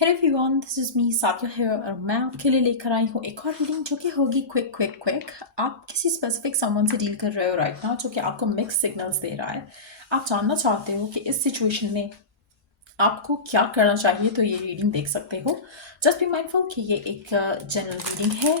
Hey everyone, this is me Saathiya here और मैं आपके लिए लेकर आई हूँ एक और रीडिंग जो कि होगी क्विक। आप किसी स्पेसिफिक समवन से डील कर रहे हो राइट नाउ जो कि आपको मिक्स सिग्नल्स दे रहा है। आप जानना चाहते हो कि इस सिचुएशन में आपको क्या करना चाहिए, तो ये रीडिंग देख सकते हो। जस्ट बी माइंडफुल कि ये एक जनरल रीडिंग है,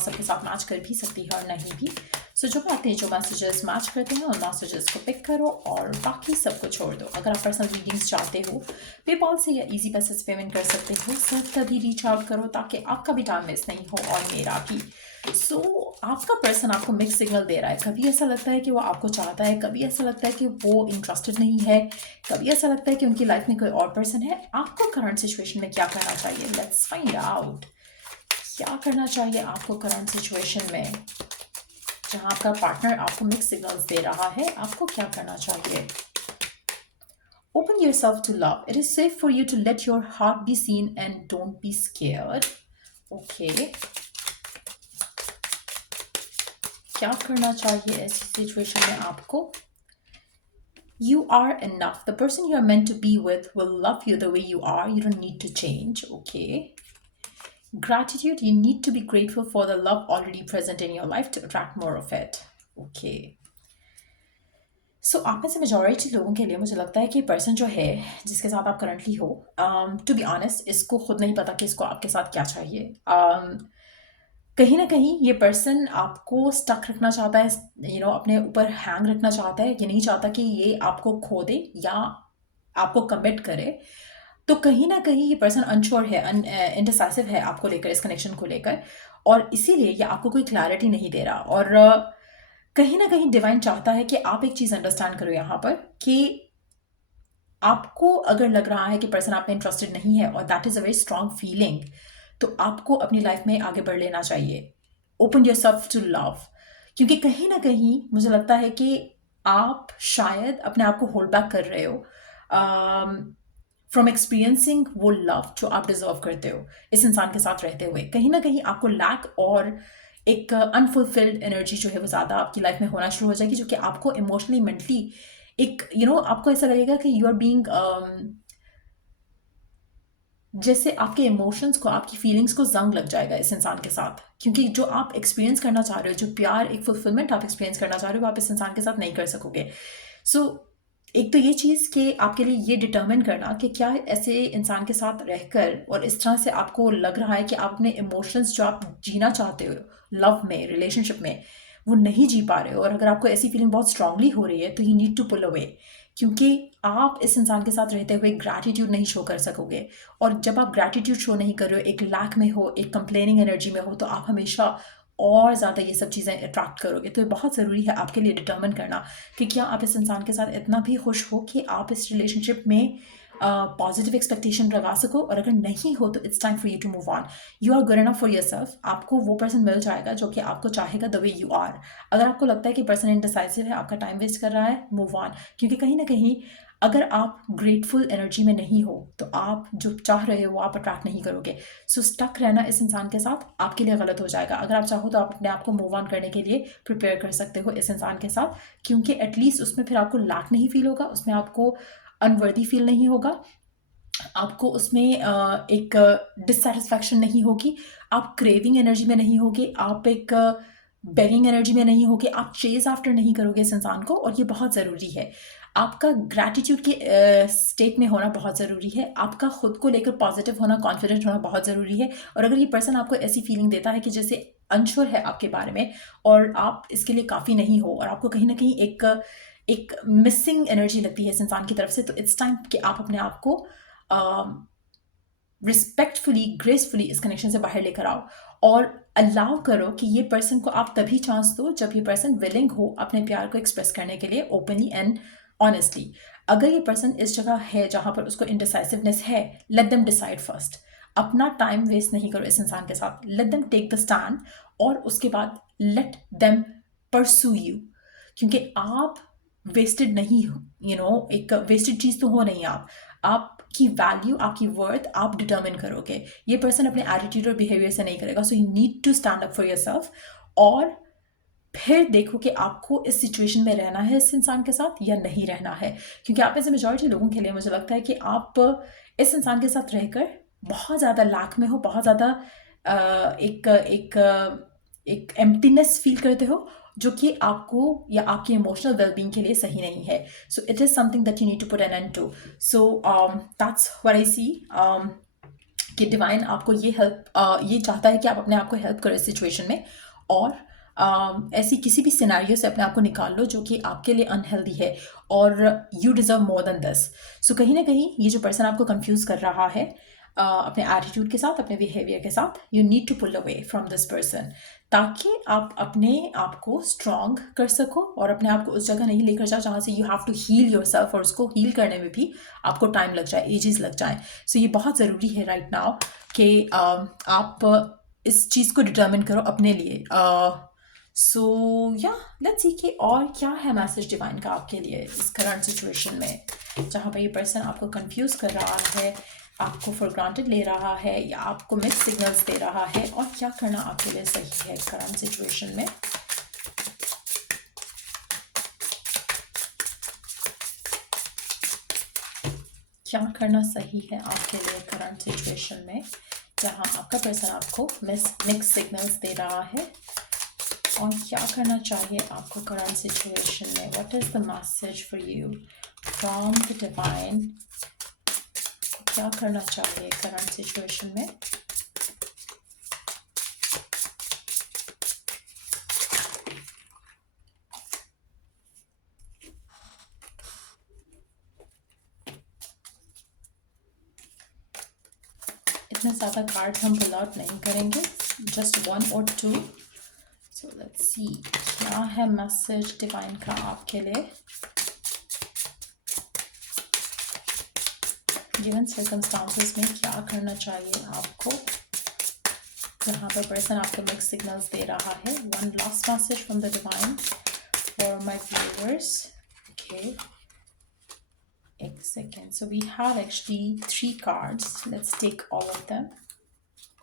सबके साथ मैच कर भी सकती है और नहीं भी। सो जो बातें जो मैसेजेस मैच करते हैं उन मैसेजेस को पिक करो और बाकी सबको छोड़ दो। अगर आप पर्सनल रीडिंग्स चाहते हो पेपॉल से या इजी पैसे से पेमेंट कर सकते हो। सिर्फ तभी रीच आउट करो ताकि आपका भी टाइम वेस्ट नहीं हो और मेरा भी। सो आपका पर्सन आपको मिक्स सिग्नल दे रहा है। कभी ऐसा लगता है कि वो आपको चाहता है, कभी ऐसा लगता है कि वो इंटरेस्टेड नहीं है, कभी ऐसा लगता है कि उनकी लाइफ में कोई और पर्सन है। आपको करंट सिचुएशन में क्या करना चाहिए, लेट्स फाइंड आउट। क्या करना चाहिए आपको करंट सिचुएशन में जहां आपका पार्टनर आपको मिक्स सिग्नल्स दे रहा है, आपको क्या करना चाहिए। Open yourself to love. It is safe for you to let your heart be seen and don't be scared. Okay. क्या करना चाहिए ऐसी सिचुएशन में आपको। You are enough. The person you are meant to be with will love you the way you are. You don't need to change. Okay. Gratitude. You need to be grateful for the love already present in your life to attract more of it. Okay. सो आप में से majority लोगों के लिए मुझे लगता है कि पर्सन जो है जिसके साथ आप करंटली हो, टू बी ऑनेस्ट इसको खुद नहीं पता कि इसको आपके साथ क्या चाहिए। कहीं ना कहीं ये पर्सन आपको स्टक रखना चाहता है, अपने ऊपर हैंग रखना चाहता है। ये नहीं चाहता कि ये आपको खो दे या आपको कमिट करे। तो कहीं ना कहीं ये पर्सन अनश्योर है, इनडिसाइसिव है आपको लेकर, इस कनेक्शन को लेकर, और इसीलिए ये आपको कोई क्लैरिटी नहीं दे रहा। और कहीं ना कहीं डिवाइन चाहता है कि आप एक चीज़ अंडरस्टैंड करो यहाँ पर कि आपको अगर लग रहा है कि पर्सन आप में इंटरेस्टेड नहीं है और that is a very strong feeling, तो आपको अपनी लाइफ में आगे बढ़ लेना चाहिए। ओपन योरसेल्फ टू लव, क्योंकि कहीं ना कहीं मुझे लगता है कि आप शायद अपने आप को होल्ड बैक कर रहे हो फ्रॉम एक्सपीरियंसिंग वो लव जो आप डिजर्व करते हो इस इंसान के साथ रहते हुए। कहीं ना कहीं आपको लैक और एक अनफुलफिल्ड एनर्जी जो है वो ज़्यादा आपकी लाइफ में होना शुरू हो जाएगी, जो कि आपको इमोशनली मेंटली एक आपको ऐसा लगेगा कि यू आर बीइंग, जैसे आपके इमोशंस को, आपकी फीलिंग्स को जंग लग जाएगा इस इंसान के साथ। क्योंकि जो आप एक्सपीरियंस करना चाह रहे हो, जो प्यार, एक फुलफिलमेंट आप एक्सपीरियंस करना चाह रहे हो, वो आप इस इंसान के साथ नहीं कर सकोगे। सो एक तो ये चीज़ कि आपके लिए ये डिटर्मिन करना कि क्या ऐसे इंसान के साथ रहकर और इस तरह से आपको लग रहा है कि आप अपने इमोशंस जो आप जीना चाहते हो लव में, रिलेशनशिप में, वो नहीं जी पा रहे हो। और अगर आपको ऐसी फीलिंग बहुत स्ट्रांगली हो रही है तो you need to pull away, क्योंकि आप इस इंसान के साथ रहते हुए ग्रैटिट्यूड नहीं शो कर सकोगे। और जब आप ग्रैटिट्यूड शो नहीं कर रहे हो, एक लैक में हो, एक कंप्लेनिंग एनर्जी में हो, तो आप हमेशा और ज़्यादा ये सब चीज़ें अट्रैक्ट करोगे। तो ये बहुत ज़रूरी है आपके लिए डिटर्मिन करना कि क्या आप इस इंसान के साथ इतना भी खुश हो कि आप इस रिलेशनशिप में पॉजिटिव एक्सपेक्टेशन लगा सको। और अगर नहीं हो तो it's time for you to move on. You are good enough for yourself. आपको वो पर्सन मिल जाएगा जो कि आपको चाहेगा द वे यू आर। अगर आपको लगता है कि पर्सन इनडिसाइसिव है, आपका टाइम वेस्ट कर रहा है, मूव ऑन। क्योंकि कहीं ना कहीं अगर आप ग्रेटफुल एनर्जी में नहीं हो तो आप जो चाह रहे हो वो आप अट्रैक्ट नहीं करोगे। सो स्टक रहना इस इंसान के साथ आपके लिए गलत हो जाएगा। अगर आप चाहो तो आप अपने आप को मूव ऑन करने के लिए प्रिपेयर कर सकते हो इस इंसान के साथ, क्योंकि एटलीस्ट उसमें फिर आपको लैक नहीं फील होगा, उसमें आपको अनवर्दी फील नहीं होगा, आपको उसमें एक डिससेटिस्फैक्शन नहीं होगी, आप क्रेविंग एनर्जी में नहीं होगे, आप एक बेगिंग एनर्जी में नहीं होगे, आप चेज आफ्टर नहीं करोगे इस इंसान को। और ये बहुत ज़रूरी है। आपका ग्रैटिट्यूड के स्टेट में होना बहुत ज़रूरी है। आपका खुद को लेकर पॉजिटिव होना, कॉन्फिडेंट होना बहुत ज़रूरी है। और अगर ये पर्सन आपको ऐसी फीलिंग देता है कि जैसे अनश्योर है आपके बारे में और आप इसके लिए काफ़ी नहीं हो और आपको कहीं ना कहीं एक मिसिंग एनर्जी लगती है इस इंसान की तरफ से, तो इट्स टाइम कि आप अपने आप को रिस्पेक्टफुली, ग्रेसफुली इस कनेक्शन से बाहर लेकर आओ और अलाउ करो कि ये पर्सन को आप तभी चांस दो जब ये पर्सन विलिंग हो अपने प्यार को एक्सप्रेस करने के लिए ओपनली एंड ऑनेस्टली। अगर ये पर्सन इस जगह है जहां पर उसको इनडिसाइसिवनेस है, लेट देम डिसाइड फर्स्ट। अपना टाइम वेस्ट नहीं करो इस इंसान के साथ, let them take the stand और उसके बाद लेट देम परसू यू। क्योंकि आप वेस्टेड नहीं हो, एक वेस्टेड चीज़ तो हो नहीं आपकी वैल्यू, आपकी वर्थ आप डिटर्मिन करोगे। ये पर्सन अपने एटीट्यूड और बिहेवियर से नहीं करेगा। So you need to stand up for yourself और फिर देखो कि आपको इस सिचुएशन में रहना है इस इंसान के साथ या नहीं रहना है। क्योंकि आप में से मेजॉरिटी लोगों के लिए मुझे लगता है कि आप इस इंसान के साथ रहकर बहुत ज़्यादा लैक में हो, बहुत ज़्यादा एक एक एक एम्प्टीनेस फील करते हो जो कि आपको या आपके इमोशनल वेलबींग के लिए सही नहीं है. So it is something that you need to put an end to. So that's what I see कि डिवाइन आपको ये चाहता है कि आप अपने आप को हेल्प करो इस सिचुएशन में, और ऐसी किसी भी सिनेरियो से अपने आप को निकाल लो जो कि आपके लिए अनहेल्दी है, और you deserve more than this. So कहीं ना कहीं ये जो पर्सन आपको कंफ्यूज कर रहा है अपने एटीट्यूड के साथ, अपने बिहेवियर के साथ, you need to pull away from this person, ताकि आप अपने आप को स्ट्रॉन्ग कर सको और अपने आप को उस जगह नहीं लेकर जाओ जहाँ से you have to heal yourself, और उसको हील करने में भी आपको टाइम लग जाए, एजेस लग जाए. सो ये बहुत ज़रूरी है राइट नाउ कि आप इस चीज़ को डिटर्मिन करो अपने लिए. सो या लेट्स सी कि और क्या है मैसेज डिवाइन का आपके लिए इस करंट सिचुएशन में, जहाँ पर ये पर्सन आपको कंफ्यूज कर रहा है, आपको फॉर ग्रांटेड ले रहा है, या आपको मिक्स सिग्नल्स दे रहा है, और क्या करना आपके लिए सही है करंट सिचुएशन में. क्या करना सही है आपके लिए करंट सिचुएशन में, जहाँ आपका पर्सन आपको मिक्स सिग्नल्स दे रहा है, और क्या करना चाहिए आपको करंट सिचुएशन में. What is the message for you from the divine. क्या करना चाहिए करंट सिचुएशन में. इतने ज़्यादा कार्ड हम पुल आउट नहीं करेंगे, जस्ट 1 और 2. सो लेट्स सी क्या है मैसेज डिवाइन का आपके लिए गिवन सर्कमस्टांसेस में. क्या करना चाहिए आपको जहाँ पर पर्सन आपको मिक्स सिग्नल्स दे रहा है. One last message from the divine for my viewers. Okay, एक second. So we have actually 3 cards. Let's take all of them.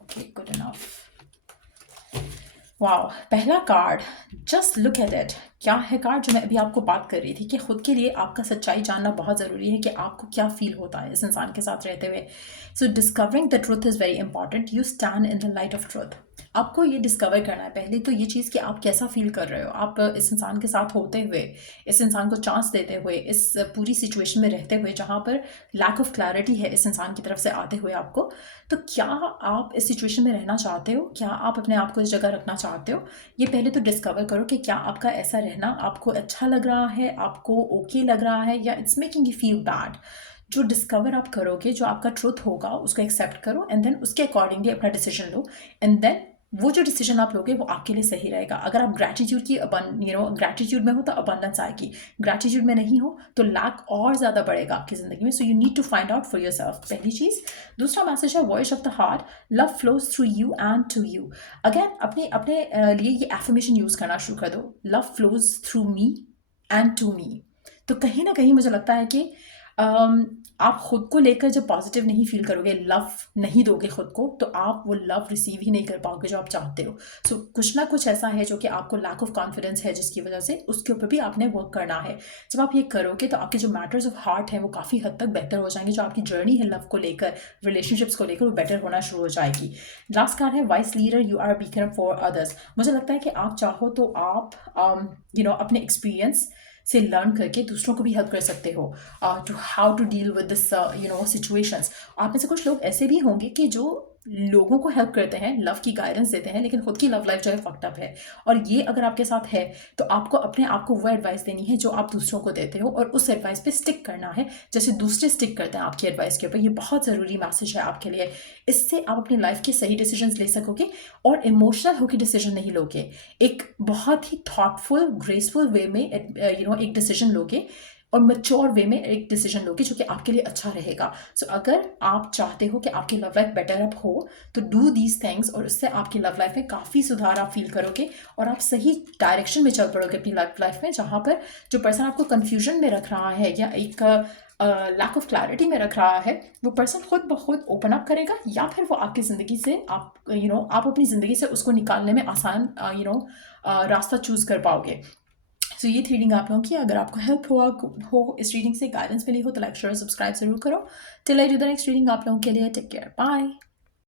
Okay, good enough. Wow, पहला card, just look at it. क्या है card जो मैं अभी आपको बात कर रही थी कि खुद के लिए आपका सच्चाई जानना बहुत ज़रूरी है कि आपको क्या फील होता है इस इंसान के साथ रहते हुए. So discovering the truth is very important. You stand in the light of truth. आपको ये डिस्कवर करना है पहले तो ये चीज़ कि आप कैसा फील कर रहे हो, आप इस इंसान के साथ होते हुए, इस इंसान को चांस देते हुए, इस पूरी सिचुएशन में रहते हुए जहाँ पर लैक ऑफ क्लैरिटी है इस इंसान की तरफ से आते हुए आपको. तो क्या आप इस सिचुएशन में रहना चाहते हो, क्या आप अपने आप को इस जगह रखना चाहते हो. ये पहले तो डिस्कवर करो कि क्या आपका ऐसा रहना आपको अच्छा लग रहा है, आपको ओके लग रहा है, या it's making you feel bad. जो डिस्कवर आप करोगे, जो आपका ट्रूथ होगा उसको एक्सेप्ट करो, एंड देन उसके अकॉर्डिंगली अपना डिसीजन लो, एंड देन वो जो डिसीजन आप लोगे वो आपके लिए सही रहेगा. अगर आप ग्रैटिट्यूड में हो तो अबंडेंस आएगी, ग्रैटिट्यूड में नहीं हो तो लैक और ज़्यादा बढ़ेगा आपकी ज़िंदगी में. So you need to find out for yourself, पहली चीज़. दूसरा मैसेज है voice of the heart. Love flows through you and to you. Again अपने अपने लिए ये एफर्मेशन यूज़ करना शुरू कर दो. Love flows through me and to me. तो कहीं ना कहीं मुझे लगता है कि आप खुद को लेकर जब पॉजिटिव नहीं फील करोगे, लव नहीं दोगे खुद को, तो आप वो लव रिसीव ही नहीं कर पाओगे जो आप चाहते हो. सो कुछ ना कुछ ऐसा है जो कि आपको लैक ऑफ कॉन्फिडेंस है, जिसकी वजह से उसके ऊपर भी आपने वर्क करना है. जब आप ये करोगे तो आपके जो मैटर्स ऑफ हार्ट हैं वो काफ़ी हद तक बेहतर हो जाएंगे. जो आपकी जर्नी है लव को लेकर, रिलेशनशिप्स को लेकर, वो बेटर होना शुरू हो जाएगी. लास्ट कार्ड है wise leader. You are beacon for others. मुझे लगता है कि आप चाहो तो आप अपने एक्सपीरियंस से लर्न करके दूसरों को भी हेल्प कर सकते हो to how to deal with this situations. आप में से कुछ लोग ऐसे भी होंगे कि जो लोगों को हेल्प करते हैं, लव की गाइडेंस देते हैं, लेकिन खुद की लव लाइफ जो है फक्ड अप है. और ये अगर आपके साथ है तो आपको अपने आप को वो एडवाइस देनी है जो आप दूसरों को देते हो, और उस एडवाइस पे स्टिक करना है जैसे दूसरे स्टिक करते हैं आपकी एडवाइस के ऊपर. ये बहुत ज़रूरी मैसेज है आपके लिए. इससे आप अपनी लाइफ के सही डिसीजंस ले सकोगे और इमोशनल होकर डिसीजन नहीं लोगे. एक बहुत ही थॉटफुल, ग्रेसफुल वे में एक डिसीजन लोगे, और मैच्योर वे में एक डिसीजन लोगे जो कि आपके लिए अच्छा रहेगा. सो अगर आप चाहते हो कि आपकी लव लाइफ बेटर अप हो तो डू दीज थिंग्स, और उससे आपकी लव लाइफ में काफ़ी सुधार आप फील करोगे, और आप सही डायरेक्शन में चल पड़ोगे अपनी लव लाइफ में. जहाँ पर जो पर्सन आपको कन्फ्यूजन में रख रहा है या एक लैक ऑफ क्लैरिटी में रख रहा है, वो पर्सन खुद ब खुद ओपन अप करेगा, या फिर वो आपकी ज़िंदगी से आप अपनी ज़िंदगी से उसको निकालने में आसान रास्ता चूज़ कर पाओगे. सो ये थी रीडिंग आप लोगों की। अगर आपको हेल्प हो इस रीडिंग से, गाइडेंस मिली हो, तो लाइक शेयर सब्सक्राइब जरूर करो। Till I do the next reading, आप लोगों के लिए टेक केयर, बाय।